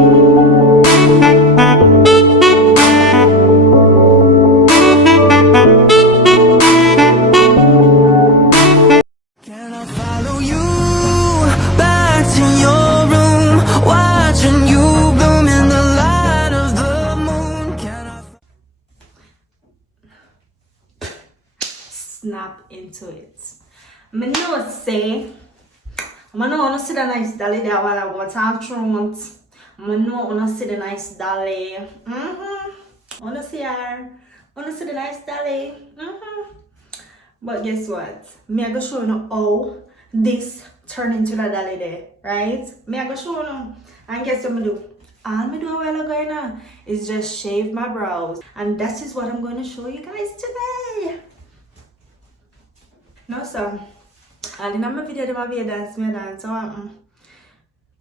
Can I follow you back to your room, watching you bloom in the light of the moon? Can I snap into it. I know say, I know wanna see the nice dolly there while I was out front. I know wanna see the nice dolly. Wanna see her. Wanna see the nice dolly. But guess what? Me I go show you how this turn into the dolly there, right? Me I go show you, and guess what me do? All me do a while ago now is just shave my brows, and that is what I'm going to show you guys today. No, so I didn't have my video, my video dance, me dance, so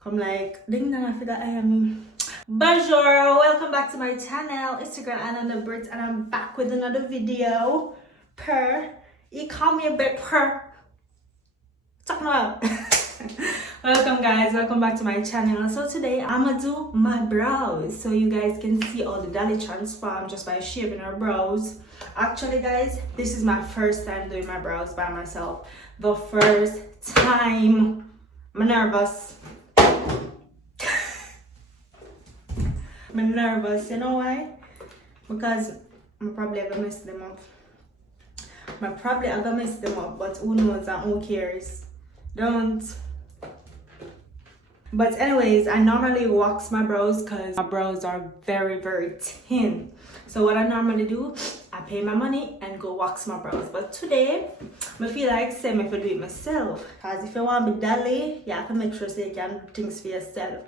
come like, ding dong after that I am. Bonjour, welcome back to my channel. It's your girl Anna Brit, and I'm back with another video. You call me a bit talking about. Welcome guys, welcome back to my channel. So today I'm gonna do my brows so you guys can see all the dolly transform just by shaving her brows. Actually guys, this is my first time doing my brows by myself. The first time. I'm nervous. I'm nervous, you know why? Because I'm probably gonna mess them up. I'm probably gonna mess them up, but who knows and who cares? Don't. But anyways, I normally wax my brows because my brows are very thin. So what I normally do, I pay my money and go wax my brows. But today, I feel like saying if I do it myself. Because if you want to be dolly, you have to make sure so you can do things for yourself.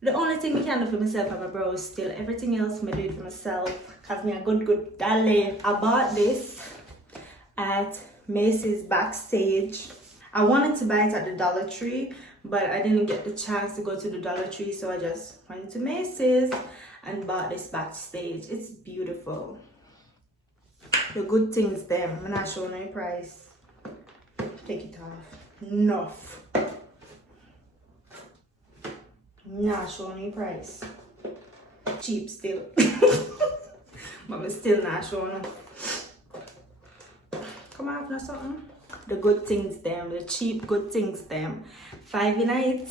The only thing I can do for myself are my brows still. Everything else I do it for myself. Because I'm a good dolly. I bought this at Macy's backstage. I wanted to buy it at the Dollar Tree, but I didn't get the chance to go to the Dollar Tree, so I just went to Macy's and bought this backstage. It's beautiful. The good things them. I'm not showing any price. Take it off. Enough. Not showing any price. Cheap still. But I'm still not showing. Come on, or something. The good things them, the cheap good things them. 5 in it,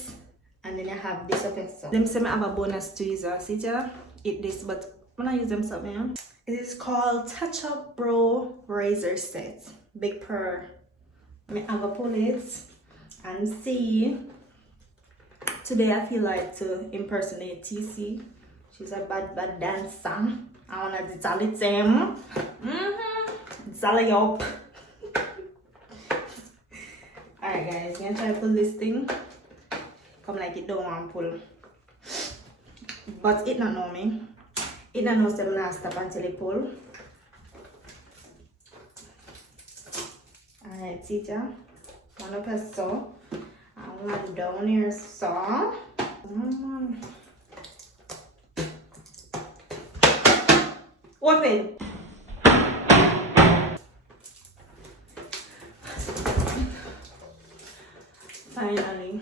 and then you have this up here. Them say I have a bonus tweezer. See ya? Eat this, but when I use them something, yeah? It is called Touch Up Bro Razor Set. Big purr. I have a pull it and see. Today I feel like to impersonate TC. She's a bad dancer. I wanna dolly them. Dolly up. Alright guys, I'm gonna try to pull this thing. Come like it don't want to pull. But it not know me. It not knows them not stop until it pull. Alright, teacher. One up here so. And one down here so. Open. Finally.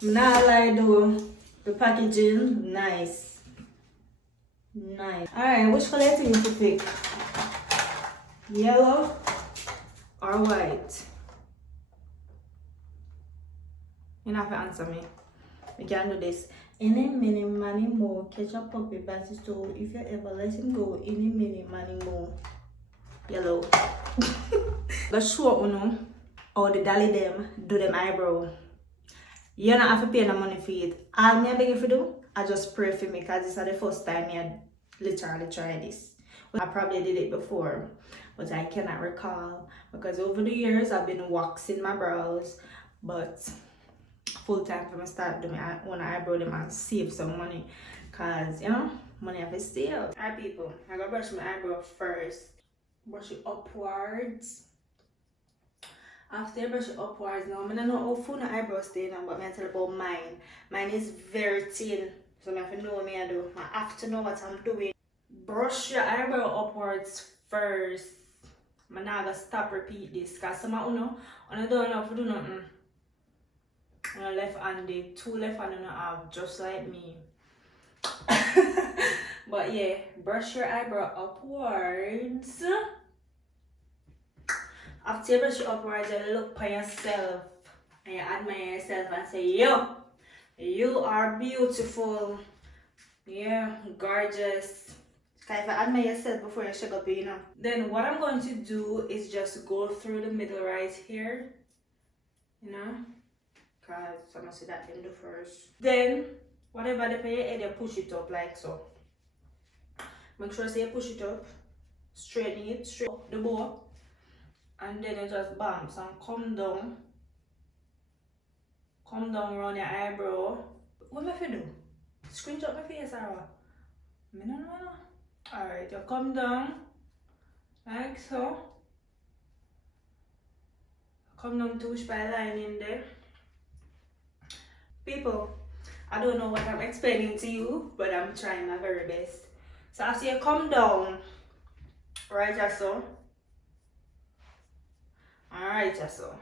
Now I do the packaging nice. Alright, which color do you to pick? Yellow or white? You have to answer me. We can do this. Any mini money more, catch a puppy by his toe. If you ever let him go, any mini money more. Yellow. But show you how the dolly them do them eyebrow. You don't have to pay no money for it. All me I beg you to do, I just pray for me because this is the first time I literally try this. I probably did it before, but I cannot recall because over the years I've been waxing my brows, but full time for me start doing my own eyebrow them and save some money because you know money have to save. Alright people, I'm gonna brush my eyebrow first. Brush it upwards. After I brush it upwards now, I don't know how full my eyebrows stay now, but I tell about mine. Mine is very thin, so I have to know what I do. I have to know what I'm doing. Brush your eyebrow upwards first. I'm not gonna stop repeat this because some of you know, when I don't know if you do nothing. and left-handed, two left-handed and a half, just like me. But yeah, brush your eyebrow upwards. After you brush it upwards, you look for yourself and you admire yourself and say, yo, you are beautiful. Yeah, gorgeous. If I admire yourself before you shake up, you know. Then what I'm going to do is just go through the middle right here. You know, because I'm going to see that in the first. Then, whatever the pay your head, you push it up like so. Make sure you push it up, straighten it, straight up the bow. And then you just bounce and come down. Come down around your eyebrow. What am I do? Screenshot my face or what? No. Alright, you come down like so. Come down to push by line in there. People, I don't know what I'm explaining to you, but I'm trying my very best. So after you come down, right just so. Alright just so.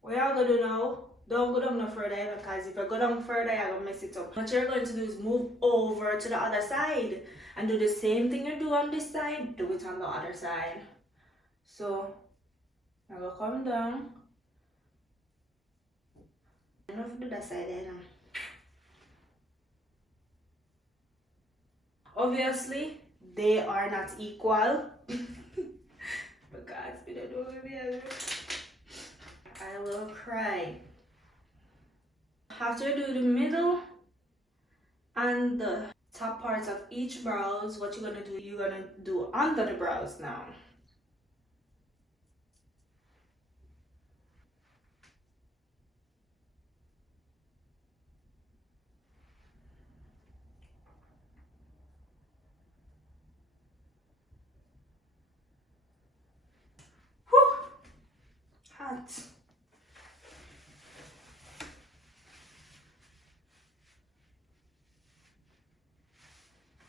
What y'all gonna do now? Don't go down no further because if you go down further, you're gonna mess it up. What you're going to do is move over to the other side and do the same thing you do on this side, do it on the other side. So I'm gonna come down. Enough to do that side there now. Obviously, they are not equal. Because we don't know what I will cry. After you do the middle and the top parts of each brows, what you're gonna do under the brows now. Whew. Hot.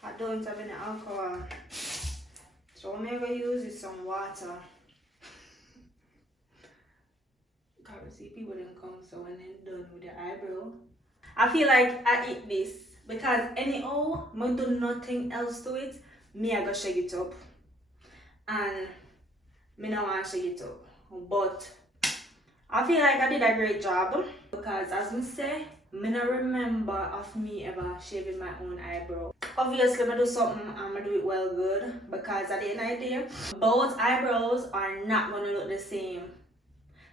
I don't have any alcohol, so what I'm gonna use is some water. Can't see people didn't come, so when they're done with the eyebrow, I feel like I eat this because anyhow, I do nothing else to it. I go shake it up, and I don't want to shake it up, but I feel like I did a great job because as I say, I don't remember of me ever shaving my own eyebrow. Obviously, I do something and I do it well good because at the end of the day, both eyebrows are not going to look the same.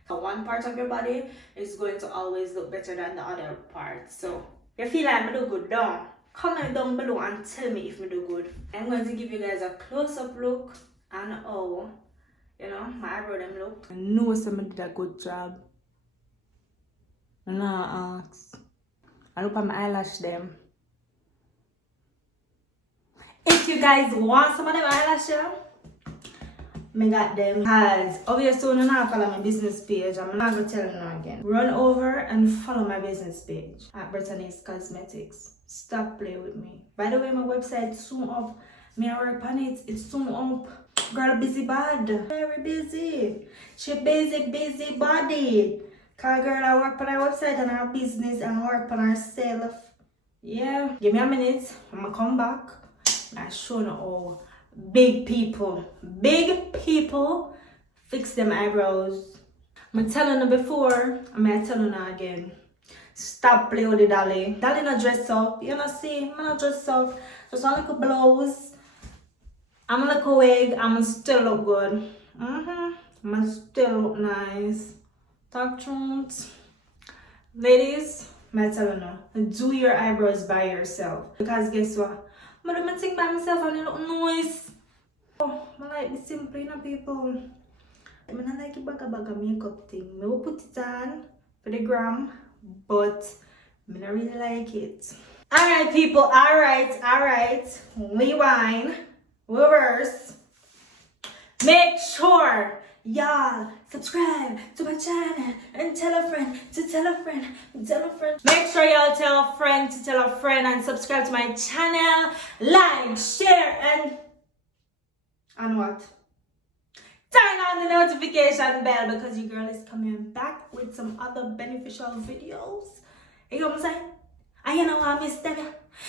So one part of your body is going to always look better than the other part. So if you feel like I do good down, comment down below and tell me if I do good. I'm going to give you guys a close-up look and how, you know, my eyebrow them look. I know somebody did a good job. And I ask. I look at my eyelash them. If you guys want some of them eyelashes, I got them. Because obviously you don't follow my business page. I'm not going to tell you again. Run over and follow my business page at Brittany's Cosmetics. Stop playing with me. By the way, my website soon up. Me I work on it. It's soon up. Girl busy bad. Very busy. She busy body. Cause girl I work on her website and her business and work on herself. Yeah. Give me a minute. I'm gonna come back. I show you how big people fix them eyebrows. I'm telling you before, I'm telling you again. Stop playing with the dolly. Dolly not dress up. You know see, I'm not dress up. Just a little blouse. I'm a little wig. I'm still look good. I'm still look nice. Talk truth. Ladies, I'm telling you, do your eyebrows by yourself. Because guess what? I'm doing my thing by myself and it look nice. Oh, I like the simple, you know, people. I don't like a bag makeup thing. I will put it on for the gram, but I don't really like it. Alright, people, alright. Rewind, reverse. Make sure y'all subscribe to my channel and tell a friend to tell a friend to tell a friend. Make sure y'all tell a friend to tell a friend and subscribe to my channel. Like, share, and what? turn on the notification bell because your girl is coming back with some other beneficial videos. You know what I'm saying? And you know what I miss them?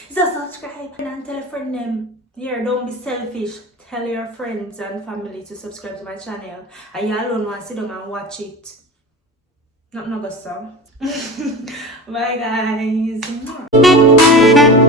So subscribe and tell a friend them. Here, don't be selfish. Tell your friends and family to subscribe to my channel. And you alone want to sit down and watch it. Not no so. Bye guys.